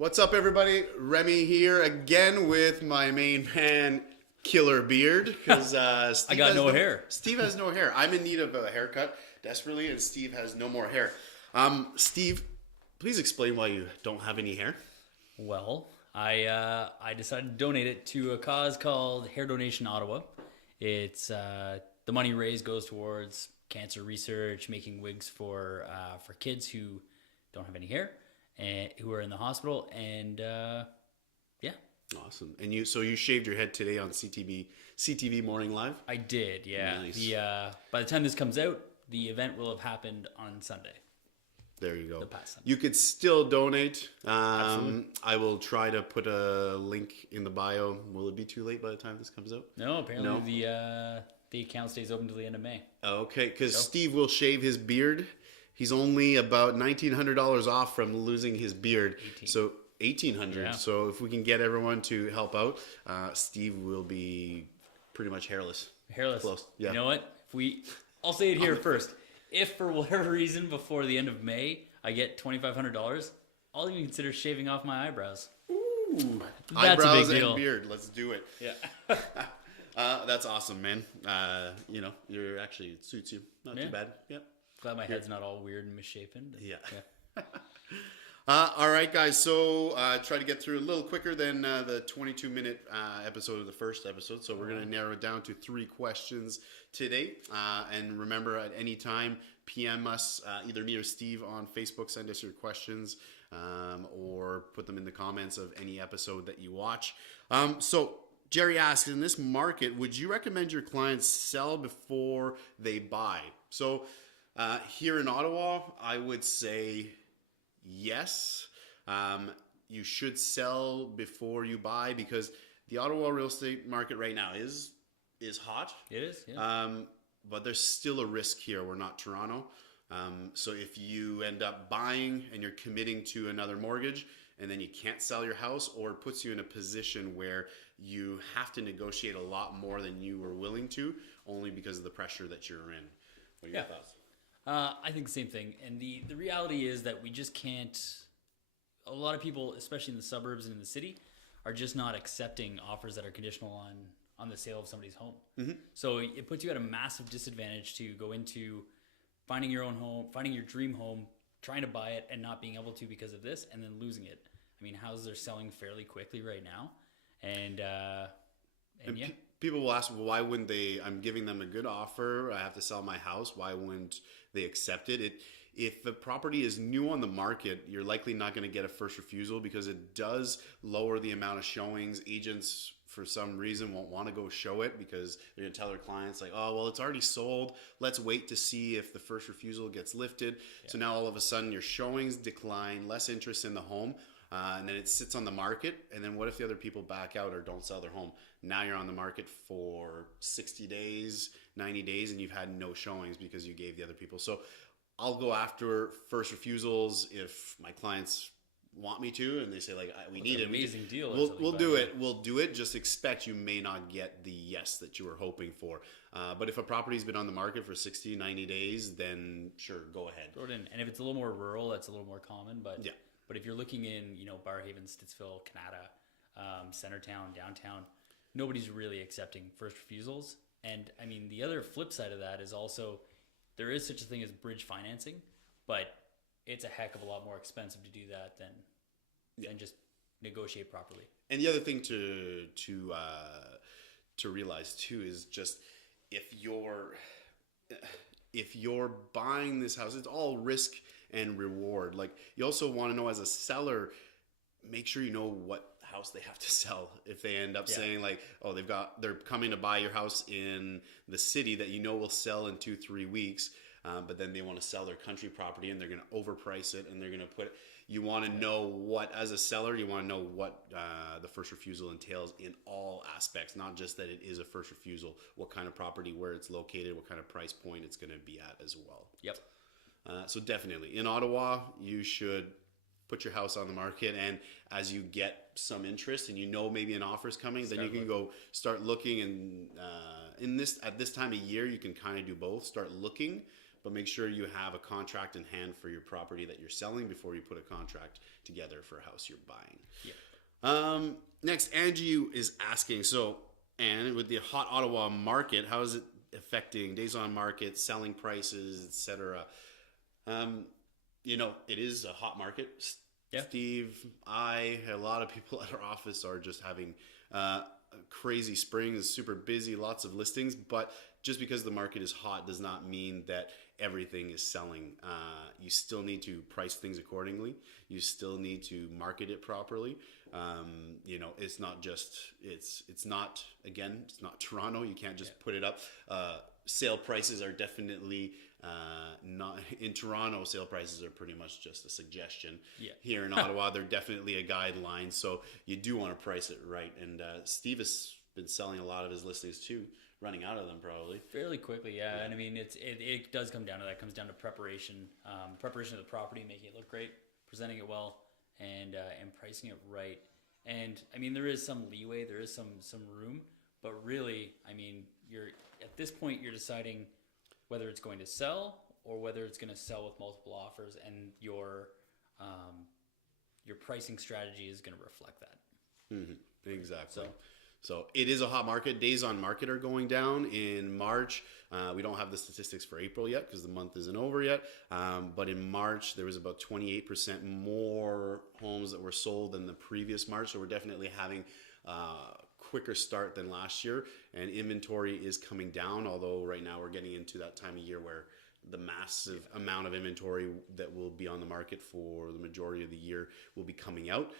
What's up, everybody? Remy here again with my main man, Killer Beard. Because I got no hair. Steve has no hair. I'm in need of a haircut desperately, and Steve has no more hair. Steve, please explain why you don't have any hair. Well, I decided to donate it to a cause called Hair Donation Ottawa. It's the money raised goes towards cancer research, making wigs for kids who don't have any hair and who are in the hospital, and yeah. Awesome. And you shaved your head today on CTV Morning Live? I did, yeah. Nice. By the time this comes out, the event will have happened on Sunday. There you go. The past Sunday. You could still donate. Absolutely. I will try to put a link in the bio. Will it be too late by the time this comes out? No, apparently the account stays open till the end of May. Okay, because Steve will shave his beard. He's only about $1,900 off from losing his beard. 18. So $1,800. Yeah. So if we can get everyone to help out, Steve will be pretty much hairless. Hairless. Close. Yeah. You know what? I'll say it here first. If for whatever reason before the end of May I get $2,500, I'll even consider shaving off my eyebrows. Ooh, That's a eyebrows big deal. and beard. Let's do it. Yeah. That's awesome, man. You're actually, it suits you. Not too bad. Yep. Glad my head's not all weird and misshapen. Yeah. All right, guys. So try to get through a little quicker than the 22-minute episode of the first episode. So we're going to narrow it down to 3 questions today. And remember, at any time, PM us, either me or Steve on Facebook. Send us your questions or put them in the comments of any episode that you watch. So Jerry asks, in this market, would you recommend your clients sell before they buy? So here in Ottawa, I would say yes. You should sell before you buy because the Ottawa real estate market right now is hot. It is, yeah. But there's still a risk here. We're not Toronto. So if you end up buying and you're committing to another mortgage and then you can't sell your house, or it puts you in a position where you have to negotiate a lot more than you were willing to, only because of the pressure that you're in. What are your thoughts? I think the same thing. And the reality is that we just can't, a lot of people, especially in the suburbs and in the city, are just not accepting offers that are conditional on the sale of somebody's home. Mm-hmm. So it puts you at a massive disadvantage to go into finding your own home, finding your dream home, trying to buy it and not being able to because of this, and then losing it. I mean, houses are selling fairly quickly right now. And yeah. People will ask, well, why wouldn't they? I'm giving them a good offer. I have to sell my house. Why wouldn't they accept it? If the property is new on the market, you're likely not going to get a first refusal because it does lower the amount of showings. Agents, for some reason, won't want to go show it because they're going to tell their clients like, oh, well, it's already sold. Let's wait to see if the first refusal gets lifted. Yeah. So now all of a sudden your showings decline, less interest in the home. And then it sits on the market. And then what if the other people back out or don't sell their home? Now you're on the market for 60 days, 90 days, and you've had no showings because you gave the other people. So I'll go after first refusals if my clients want me to, and they say like, we need it. Amazing deal. We'll do it. We'll do it. Just expect you may not get the yes that you were hoping for. But if a property's been on the market for 60, 90 days, then sure, go ahead. Throw it in. And if it's a little more rural, that's a little more common. But yeah. But if you're looking in, Barrhaven, Stittsville, Canada, Centertown, downtown, nobody's really accepting first refusals. And I mean, the other flip side of that is also there is such a thing as bridge financing, but it's a heck of a lot more expensive to do that than just negotiate properly. And the other thing to realize too is just if you're buying this house, it's all risk and reward. Like, you also want to know as a seller, make sure you know what house they have to sell. If they end up saying like, oh, they're coming to buy your house in the city that will sell in 2-3 weeks, but then they want to sell their country property and they're going to overprice it and they're going to put it. You want to know what, as a seller, you want to know what the first refusal entails in all aspects, not just that it is a first refusal, what kind of property, where it's located, what kind of price point it's going to be at as well. Yep. So definitely in Ottawa, you should put your house on the market, and as you get some interest and maybe an offer is coming, then you can go start looking. And at this time of year, you can kind of do both. Start looking but make sure you have a contract in hand for your property that you're selling before you put a contract together for a house you're buying. Yeah. Next, Angie is asking, so, and with the hot Ottawa market, how is it affecting days on market, selling prices, etc.? It is a hot market. Yeah. Steve, a lot of people at our office are just having crazy spring. It's super busy, lots of listings, but just because the market is hot does not mean that everything is selling. You still need to price things accordingly. You still need to market it properly. It's not just, it's not Toronto. You can't just put it up. Sale prices are definitely not in Toronto. Sale prices are pretty much just a suggestion. Yeah. Here in Ottawa, they're definitely a guideline. So you do want to price it right. And Steve has been selling a lot of his listings too, running out of them probably fairly quickly. Yeah. And I mean, it does come down to that. It comes down to preparation of the property, making it look great, presenting it well, and pricing it right. And I mean, there is some leeway, there is some room, but really, I mean, at this point you're deciding whether it's going to sell or whether it's going to sell with multiple offers, and your pricing strategy is going to reflect that. Mm-hmm. Exactly. So it is a hot market. Days on market are going down in March. We don't have the statistics for April yet because the month isn't over yet. But in March, there was about 28% more homes that were sold than the previous March. So we're definitely having quicker start than last year, and inventory is coming down, although right now we're getting into that time of year where the massive amount of inventory that will be on the market for the majority of the year will be coming out.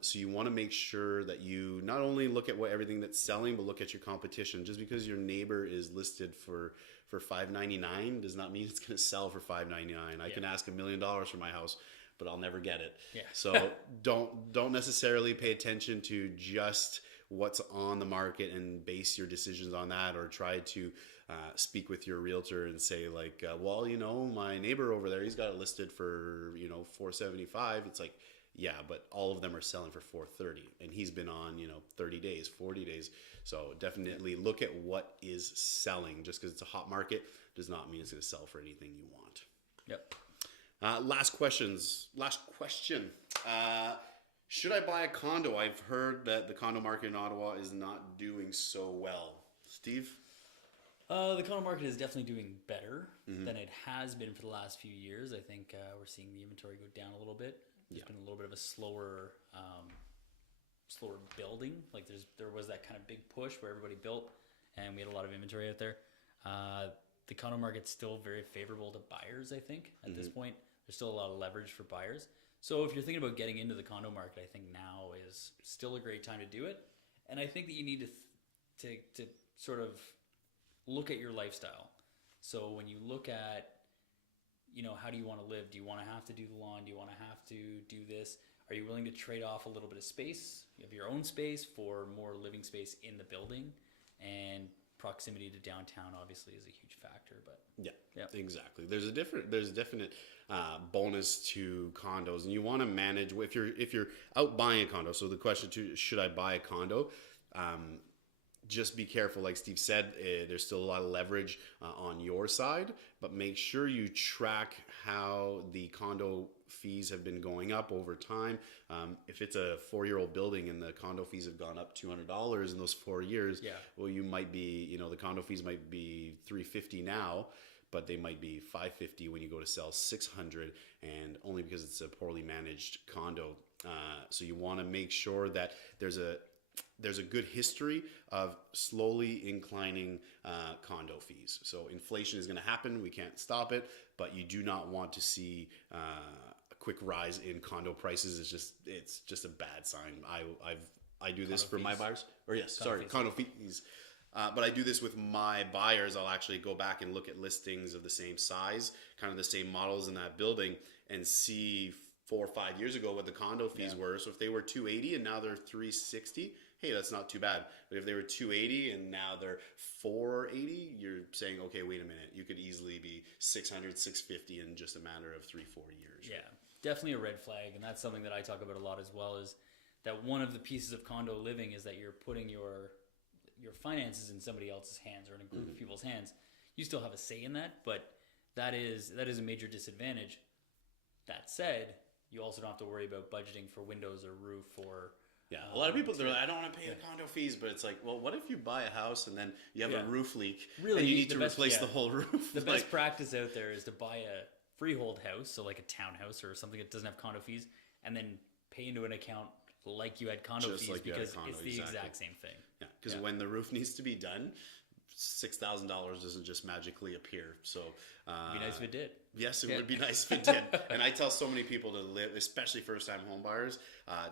So you want to make sure that you not only look at everything that's selling, but look at your competition. Just because your neighbor is listed for $599 does not mean it's going to sell for $599. I can ask $1 million for my house, but I'll never get it. Yeah. So don't necessarily pay attention to just what's on the market and base your decisions on that, or try to speak with your realtor and say like, my neighbor over there, he's got it listed for $475. It's like, yeah, but all of them are selling for $430, and he's been on 30 days, 40 days. So definitely look at what is selling. Just because it's a hot market does not mean it's going to sell for anything you want. Yep. Last question. Should I buy a condo? I've heard that the condo market in Ottawa is not doing so well. Steve? The condo market is definitely doing better than it has been for the last few years. I think we're seeing the inventory go down a little bit. There's been a little bit of a slower building. Like there was that kind of big push where everybody built, and we had a lot of inventory out there. The condo market's still very favorable to buyers, I think, at this point. There's still a lot of leverage for buyers. So if you're thinking about getting into the condo market, I think now is still a great time to do it. And I think that you need to sort of look at your lifestyle. So when you look at, how do you want to live? Do you want to have to do the lawn? Do you want to have to do this? Are you willing to trade off a little bit of space of your own space for more living space in the building? And proximity to downtown obviously is a huge factor, but exactly. There's a definite bonus to condos, and you want to manage if you're out buying a condo. So the question too, should I buy a condo? Just be careful. Like Steve said, there's still a lot of leverage on your side, but make sure you track how the condo fees have been going up over time. If it's a 4-year-old building and the condo fees have gone up $200 in those 4 years, well, you might be, the condo fees might be $350 now, but they might be $550 when you go to sell $600, and only because it's a poorly managed condo. So you want to make sure that there's a good history of slowly inclining condo fees. So inflation is going to happen. We can't stop it, but you do not want to see a quick rise in condo prices. It's just a bad sign. I do this for my buyers. Condo fees. But I do this with my buyers. I'll actually go back and look at listings of the same size, kind of the same models in that building, and see 4 or 5 years ago what the condo fees were. So if they were $280 and now they're $360, hey, that's not too bad. But if they were $280 and now they're $480, you're saying, okay, wait a minute, you could easily be $600, $650 in just a matter of 3-4 years. Yeah, definitely a red flag, and that's something that I talk about a lot as well. Is that one of the pieces of condo living is that you're putting your finances in somebody else's hands or in a group of people's hands. You still have a say in that, but that is a major disadvantage. That said, you also don't have to worry about budgeting for windows or roof or Yeah, a lot of people, they're like, I don't want to pay the condo fees, but it's like, well, what if you buy a house and then you have a roof leak Really, and you need the to best- replace yeah. the whole roof? the Like, best practice out there is to buy a freehold house, so like a townhouse or something that doesn't have condo fees, and then pay into an account like you had condo Just fees like you had a because condo, it's the exactly. exact same thing. yeah, because when the roof needs to be done, $6,000 doesn't just magically appear. So, It'd be nice if it did. yes, it would be nice if it did. And I tell so many people to live, especially first-time home buyers,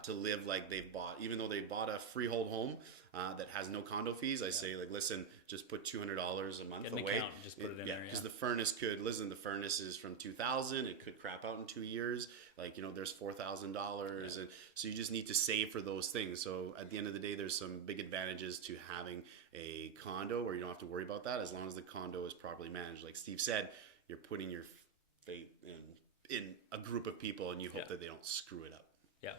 to live like they've bought, even though they bought a freehold home that has no condo fees. I say, like, listen, just put $200 a month Get an away. account and just put it in there. Because the furnace could, listen, the furnace is from 2000. It could crap out in 2 years. Like, there's $4,000. And so you just need to save for those things. So at the end of the day, there's some big advantages to having a condo where you don't have to worry about that as long as the condo is properly managed. Like Steve said, you're putting your faith in a group of people and you hope that they don't screw it up. Yeah.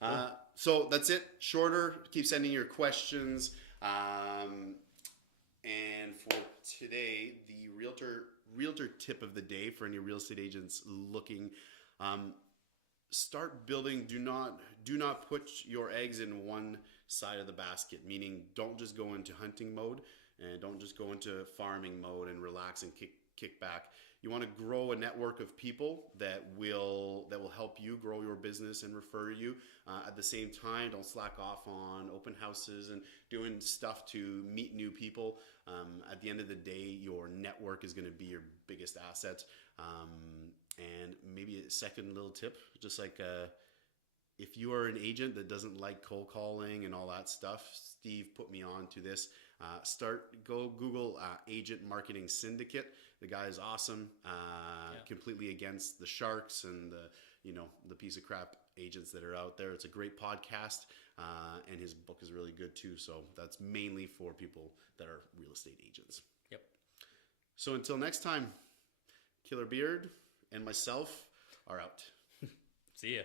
Yeah. So that's it. Shorter. Keep sending your questions. And for today, the realtor tip of the day for any real estate agents looking, start building. Do not put your eggs in one side of the basket. Meaning, don't just go into hunting mode and don't just go into farming mode and relax and kick back. You want to grow a network of people that will help you grow your business and refer you. At the same time, don't slack off on open houses and doing stuff to meet new people. At the end of the day, your network is going to be your biggest asset. And maybe a second little tip, just like if you are an agent that doesn't like cold calling and all that stuff, Steve put me on to this. Go Google Agent Marketing Syndicate. The guy is awesome. Completely against the sharks and the piece of crap agents that are out there. It's a great podcast, and his book is really good too. So that's mainly for people that are real estate agents. Yep. So until next time, Killer Beard and myself are out. See ya.